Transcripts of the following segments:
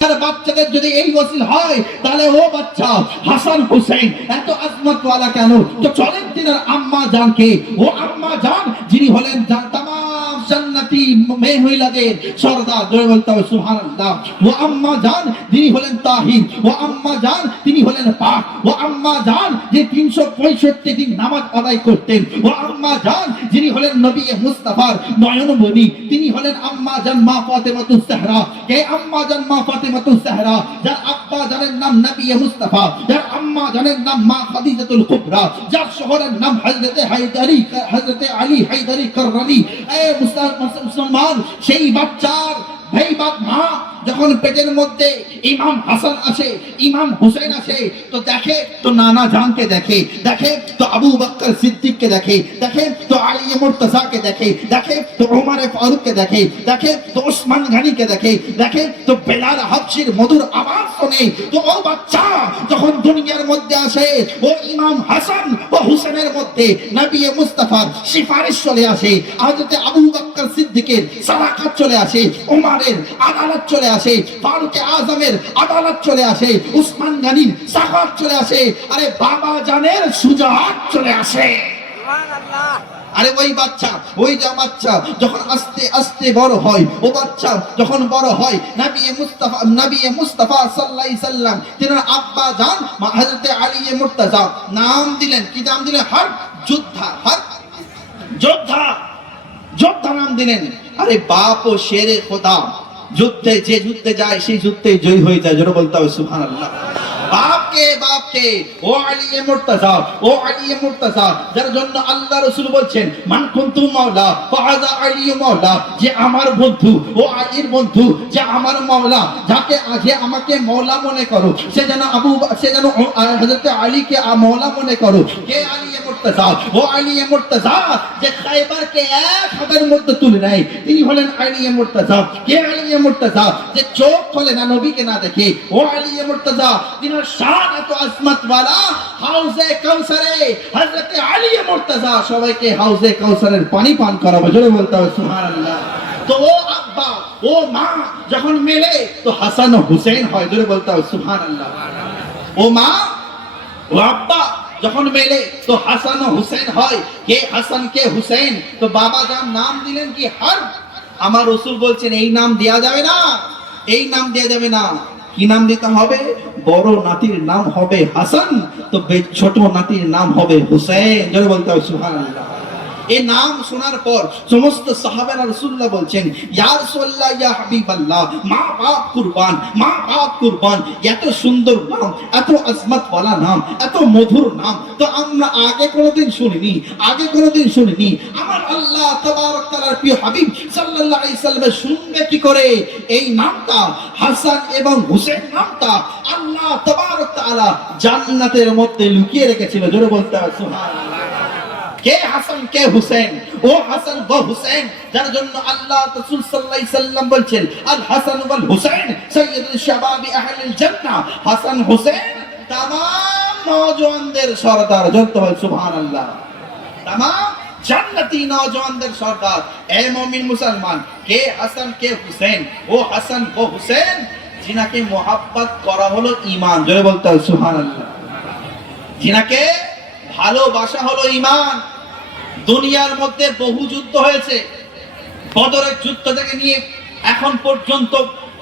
বাচ্চাদের যদি এই ওসিল হয় তাহলে ও বাচ্চা হাসান হুসেন এত আজমত ওয়ালা কেন? তো চলেন তিনার আম্মা জানকে, ও আম্মা জান যিনি হলেন তামাম জান্নাতি মহিলাদের সরদার, জোরে বলতে হবে সুবহানাল্লাহ। ও আম্মা জান যিনি হলেন তাহির, ও আম্মা জান তিনি হলেন পাক, ও আম্মা জান যে 365 দিন নামাজ আদায় করতেন, ও আম্মা জান যিনি হলেন নবী মুস্তাফার নয়নমণি, তিনি হলেন আম্মা জান মা ফাতেমাতুজ জাহরা। কে আম্মা জান মা ফাতেমাতুজ জাহরা? যার আব্বা জানের নাম নবী মুস্তাফা, যার আম্মা জানের নাম মা খাদিজাতুল কুবরা, যার শহরের নাম হযরতে হায়দারি, হযরতে আলী হায়দারি কররানি। এ মুসলমান, সেই বাচ্চার ভাইবাদ মা যখন পেটের মধ্যে ইমাম হাসান আসে, ইমাম হুসেন আসে, তো দেখে তো নানা জানকে দেখে, দেখে তো আবু বকর সিদ্দিককে দেখে, দেখে তো আলী মুর্তজাকে দেখে, দেখে তো ওমর ফারুককে দেখে, দেখে তো ওসমান গনিকে দেখে, দেখে তো বেলাল হাবশির মধুর আওয়াজ শুনে। তো ও বাচ্চা যখন দুনিয়ার মধ্যে আসে, ও ইমাম হাসান ও হুসেনের মধ্যে নবী মুস্তাফার সিফারিশ চলে আসে, হযরতে আবু বকর সিদ্দিকের সাদাকাত চলে আসে, ওমরের আদালত চলে আসে, ফারুকে আজমের আদালত চলে আসে, উসমান গনির সাখাত চলে আসে, আরে বাবা জানের সুজাত চলে আসে। সুবহানাল্লাহ। আরে ওই বাচ্চা, ওই যে বাচ্চা যখন আস্তে আস্তে বড় হয়, ও বাচ্চা যখন বড় হয়, নবী মুস্তাফা সাল্লাল্লাহু আলাইহি সাল্লাম তিনার আব্বা জান হযরতে আলী মুর্তজা নাম দিলেন, কি নাম দিলেন? হার্ব যোদ্ধা, হার্ব যোদ্ধা, যোদ্ধা নাম দিলেন। আরে বাপ ও শেরে খোদা, যুদ্ধে যে যুদ্ধে যায় সেই যুদ্ধে জয়ী হয়ে যায়, জোরে বলতে হবে সুবহানাল্লাহ। বাপকে বাপকে ও আলী মুর্তজা, ও আলী মুর্তজা, যার জন্য আল্লাহ রাসূল বলছেন মান কুনতু মাওলা ফাযা আলী মাওলা, যে আমার বন্ধু, ও আলীর বন্ধু, যে আমার মাওলা, যাকে আগে আমাকে মাওলা মনে করো, সে যেন হযরত আলীকে মাওলা মনে করো। কে আলী মুর্তজা? ও আলী মুর্তজা যে খায়বারকে এক হাতের মধ্যে তুলে নেয়, তিনি হলেন আলী মুর্তজা। কে আলী মুর্তজা? যে চোখ খোলে না নবীকে না দেখে, ও আলী মুর্তজা। তিনি শান এত আজমত ওয়ালা, হাউজে কাউসারে হযরত আলী মুর্তজা সবাইকে হাউজে কাউসারের পানি পান করাবে, জোরে বলতে হবে সুবহানাল্লাহ। তো ও আব্বা ও মা যখন মেলে তো হাসান ও হুসেন হয়, জোরে বলতে হবে সুবহানাল্লাহ। ও মা ও আব্বা যখন মেলে তো হাসান ও হুসেন হয়। কে হাসান কে হুসেন? তো বাবা জান নাম দিলেন কি? হার্ব। আমার রাসূল বলছেন এই নাম দেয়া যাবে না, এই নাম দেয়া যাবে না। কি নাম দিতে হবে? বড় নাতির নাম হবে হাসান, তো ছোট নাতির নাম হবে হুসেন, জোরে বলতে হবে সুবহানাল্লাহ। এই নাম শোনার পর সমস্ত সাহাবারা রাসূলুল্লাহ বলছেন ইয়া রাসূলুল্লাহ ইয়া হাবিবাল্লাহ, মা বাপ কুরবান, মা বাপ কুরবান। এত সুন্দর নাম, এত আজমত ওয়ালা নাম, এত মধুর নাম তো আমরা আগে কোনোদিন শুনিনি, আগে কোনোদিন শুনিনি। আমার আল্লাহ তাবারক তাআলার প্রিয় হাবিব সাল্লাল্লাহু আলাইহি সাল্লাম শুনবে কি করে এই নামটা? হাসান এবং হুসেন নামটা আল্লাহ তাবারক তাআলা জান্নাতের মধ্যে লুকিয়ে রেখেছিল, জোরে বলতে হবে সুবহানাল্লাহ। কে হাসান কে হুসেন? ও হাসান ও হুসেন, যার জন্য আল্লাহ রাসূল সাল্লাল্লাহু আলাইহি সাল্লাম বলছেন আল হাসান ওয়াল হুসেন সাইয়্যিদুল শাবাবি আহলিল জান্নাহ। হাসান হুসেন तमाम নওজওয়ানদের সরদার, বলতে হয় সুবহানাল্লাহ। तमाम জান্নাতি নওজওয়ানদের সরদার। এ মুমিন মুসলমান, কে হাসান কে হুসেন? ও হাসান ও হুসেন যিনাকে মোহাব্বত করা হলো ঈমান, জোরে বলতে হয় সুবহানাল্লাহ। যিনাকে ভালোবাসা হলো ঈমান। দুনিয়ার মধ্যে বহু যুদ্ধ হয়েছে, বদরের যুদ্ধ থেকে নিয়ে এখন পর্যন্ত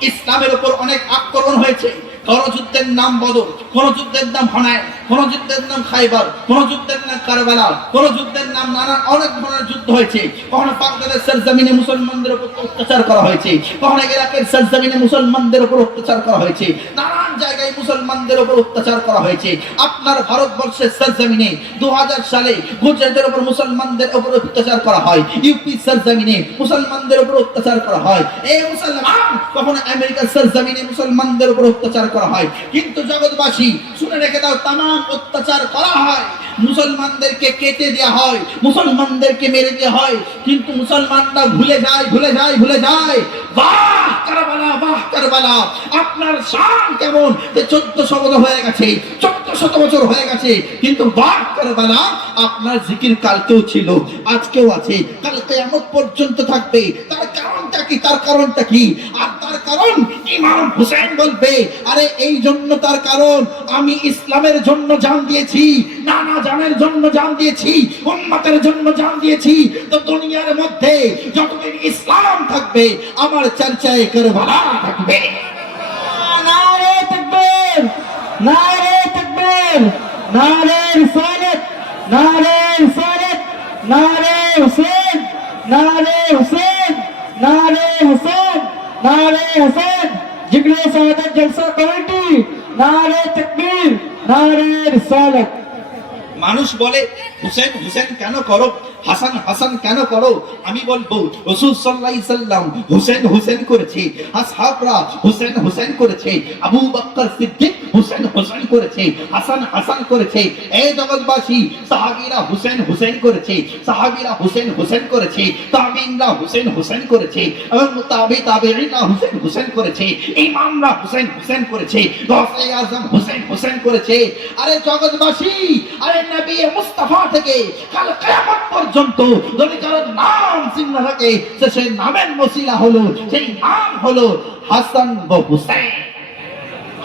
ইসলামের উপর অনেক আক্রমণ হয়েছে। কোন যুদ্ধের নাম বদর, কোন যুদ্ধের নাম হুনাইন, কোন যুদ্ধের নাম খাইবার, কোন যুদ্ধের নাম কারবালা, কোন যুদ্ধের নাম নানান অনেক ধরনের যুদ্ধ হয়েছে। কখনো বাংলাদেশের সরজমিনে মুসলমানদের উপর অত্যাচার করা হয়েছে, কখনো ইরাকের সরজমিনে মুসলমানদের উপর অত্যাচার করা হয়েছে, নানান জায়গায় মুসলমানদের উপর অত্যাচার করা হয়েছে। আপনার ভারতবর্ষের সরজমিনে 2000 সালে গুজরাটের উপর মুসলমানদের উপর অত্যাচার করা হয়, ইউপি সরজমিনে মুসলমানদের উপর অত্যাচার করা হয়। এই মুসলমান কখনো আমেরিকার সরজমিনে মুসলমানদের উপর অত্যাচার করা হয়। কিন্তু জগৎবাসী শুনে রেখে দাও, तमाम অত্যাচার করা হয়, মুসলমানদেরকে কেটে দেওয়া হয়, মুসলমানদেরকে মেরে দেওয়া হয়, কিন্তু মুসলমানরা ভুলে যায়, ভুলে যায়, ভুলে যায়। বাহ কারবালা, বাহ কারবালা, আপনার শান কেমন যে 1400 বছর হয়ে গেছে, 1400 শত বছর হয়ে গেছে, কিন্তু বাদ কারবালা আপনার জিকির কালকেও ছিল, আজকেও আছে, কাল কিয়ামত পর্যন্ত থাকবে। তার কারণটা কি? তার কারণটা কি? আর তার কারণ ইমাম হুসাইন বলবে, আরে এই জন্য, তার কারণ আমি ইসলামের জন্য জান দিয়েছি, নানা জানের জন্য জান দিয়েছি, উম্মতের জন্য জান দিয়েছি। তো দুনিয়ার মধ্যে যতদিন ইসলাম থাকবে আমার চর্চায় কারবালা থাকবে। নারে তাকবীর, নারে তাকবীর, নারে রিসালাত, নারে রিসালাত, নারে হুসেন, নারে হুসেন, নারে হুসেন, নারে হুসেন। জিগরে সাদত জলসা কমিটি, নারে তাকবীর, নারে রিসালাত। মানুষ বলে হুসেন হুসেন কেন করো, হাসান হাসান কেন করো? আমি বলবো রাসূল সাল্লাল্লাহু আলাইহি সাল্লাম হুসেন হুসেন করেছে, আসহাবরা হুসেন হুসেন করেছে, আবু বকর সিদ্দিক হুসেন হুসেন করেছে, হাসান হাসান করেছে। এই জগৎবাসী সাহাবীরা হুসেন হুসেন করেছে, সাহাবীরা হুসেন হুসেন করেছে, তাবিঈনরা হুসেন হুসেন করেছে, এবং তাবিঈনরা হুসেন হুসেন করেছে, ইমামরা হুসেন হুসেন করেছে, গাউসে আযম হুসেন হুসেন করেছে। আরে জগৎবাসী, আরে নবী মুস্তাফা থেকে কাল কিয়ামত পর্যন্ত যদি কারো নাম চিহ্ন থাকে, সেই নামের মসিলা হলো, সেই নাম হলো হাসান ও হুসেন।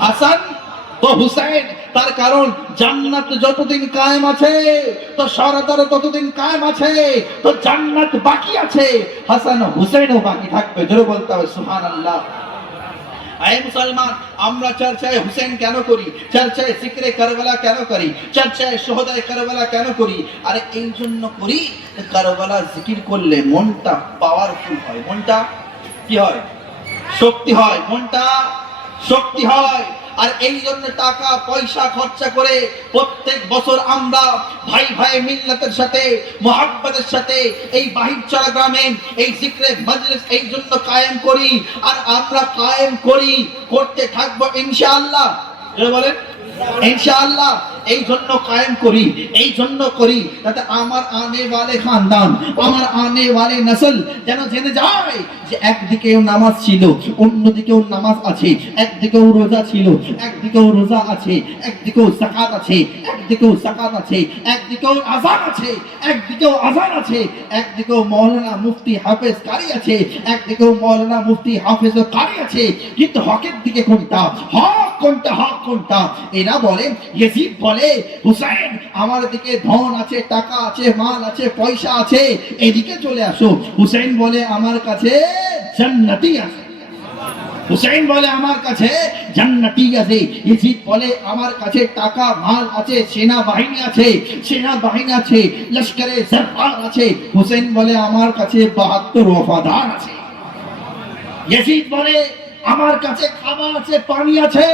হাসান ও হুসেন। তার কারণ জান্নাত যতদিন কায়েম আছে, তো সরাদার ততদিন কায়েম আছে, তো জান্নাত বাকি আছে, হাসান হুসেনও বাকি থাকবে। জোরে বলতে হবে সুবহানাল্লাহ। আয় মুসলমান, আমরা চর্চায় হুসেন কেন করি? চর্চায় জিক্রে কারবালা কেন করি? চর্চায় শুহাদায়ে কারবালা কেন করি? আরে এই জন্য করি, কারবালা জিকির করলে মনটা পাওয়ারফুল হয়, মনটা কি হয়? শক্তি হয়, মনটা শক্তি হয়। আর এই জন্য টাকা পয়সা খরচা করে প্রত্যেক বছর আমরা ভাই ভাই মিল্লাতের সাথে, মুহাব্বতের সাথে এই বাহিরচলা গ্রামে এই জিক্রে মজলিস এই জন্য কায়েম করি, আর আমরা কায়েম করি, করতে থাকবো ইনশাআল্লাহ। বলেন ইনশাআল্লাহ। এই জন্য কায়েম করি, এই জন্য করি, যাতে আমার আনে ওয়ালে খানদান, আমার আনে ওয়ালে নসল যেন জেনে যায় যে একদিকেও নামাজ ছিল, অন্যদিকেও নামাজ আছে, একদিকেও রোজা ছিল, একদিকেও রোজা আছে, একদিকেও যাকাত আছে, একদিকেও যাকাত আছে, একদিকেও আযান আছে, একদিকেও আযান আছে, একদিকেও মাওলানা মুফতি হাফেজ কারি আছে, একদিকেও মাওলানা মুফতি হাফেজ কারি আছে। কিন্তু হকের দিকে কোনটা? হক কোনটা? হক কোনটা? এরা বলে, ইয়াজিদ বলে হুসাইন আমার দিকে ধন আছে, টাকা আছে, মাল আছে, পয়সা আছে, এদিকে চলে আসো। হুসাইন বলে আমার কাছে জান্নাতি আছে। হুসাইন বলে আমার কাছে জান্নাতি আছে। ইয়াজিদ বলে আমার কাছে টাকা মাল আছে, সেনা বাহিনী আছে, সেনা বাহিনী আছে, লস্করে সরদার আছে। হুসাইন বলে আমার কাছে 72 ওয়াফাদার আছে। ইয়াজিদ বলে আমার কাছে খাবার আছে, পানি আছে,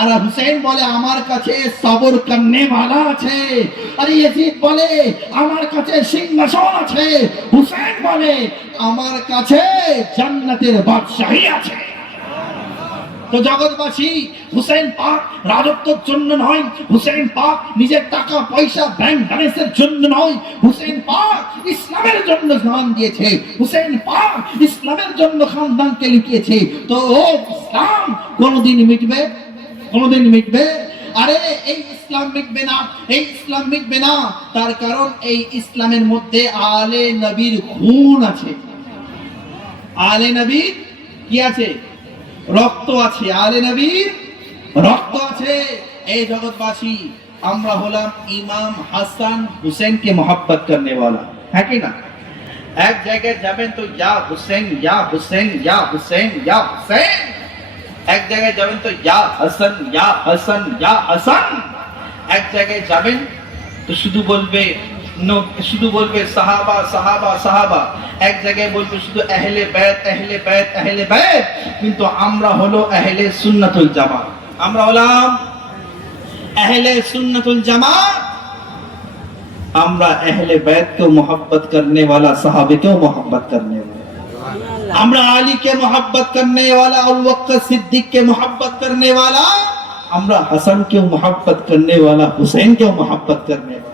আর হুসেন বলে আমার কাছে সবর করনে वाला আছে। আর ইয়াজিদ বলে আমার কাছে সিংহাসন আছে, হুসেন বলে আমার কাছে জান্নাতের বাদশাহী আছে। তো জগৎবাসী, হুসেন পাক রাজত্বের জন্য নয়, হুসেন পাক নিজের টাকা পয়সা ব্যাংক ব্যালেন্সের জন্য নয়, হুসেন পাক ইসলামের জন্য জান দিয়েছে, হুসেন পাক ইসলামের জন্য খানদানকে লিখিয়েছে। তো ও ইসলাম কোনদিন মিটবে? কোনদিন মিটবে? আরে এই ইসলাম মিটবে না, এই ইসলাম মিটবে না। তার কারণ এই ইসলামের মধ্যে আলে নবীর খুন আছে, আলে নবীর কি আছে? রক্ত আছে, আলে নবীর রক্ত আছে। এই জগৎবাসী, আমরা হলাম ইমাম হাসান হুসেনকে মোহাব্বত করনে वाला, है कि না? এক জায়গায় যাবেন তো ইয়া হুসেন, ইয়া হুসেন, ইয়া হুসেন, ইয়া হুসেন। এক জায়গায় যাবেন তো ইয়া হাসান, ইয়া হাসান, ইয়া হাসান। এক জায়গায় যাবেন তো শুধু বলবে শুধু বলবে সাহাবা সাহাবা সাহাবা। এক জায়গায় বলবে শুধু আহলে বাইত আহলে বাইত আহলে বাইত। কিন্তু আমরা হলো আহলে সুন্নাতুল জামাত, আমরা হলাম আহলে সুন্নাতুল জামাত। আমরা আহলে বাইত को मोहब्बत करने वाला, साहबे को मोहब्बत करने वाला, আমরা আলী के मोहब्बत करने वाला, अबू बकर सिद्दीक के मोहब्बत करने वाला, আমরা হাসান के मोहब्बत करने वाला, हुसैन के मोहब्बत करने वाला।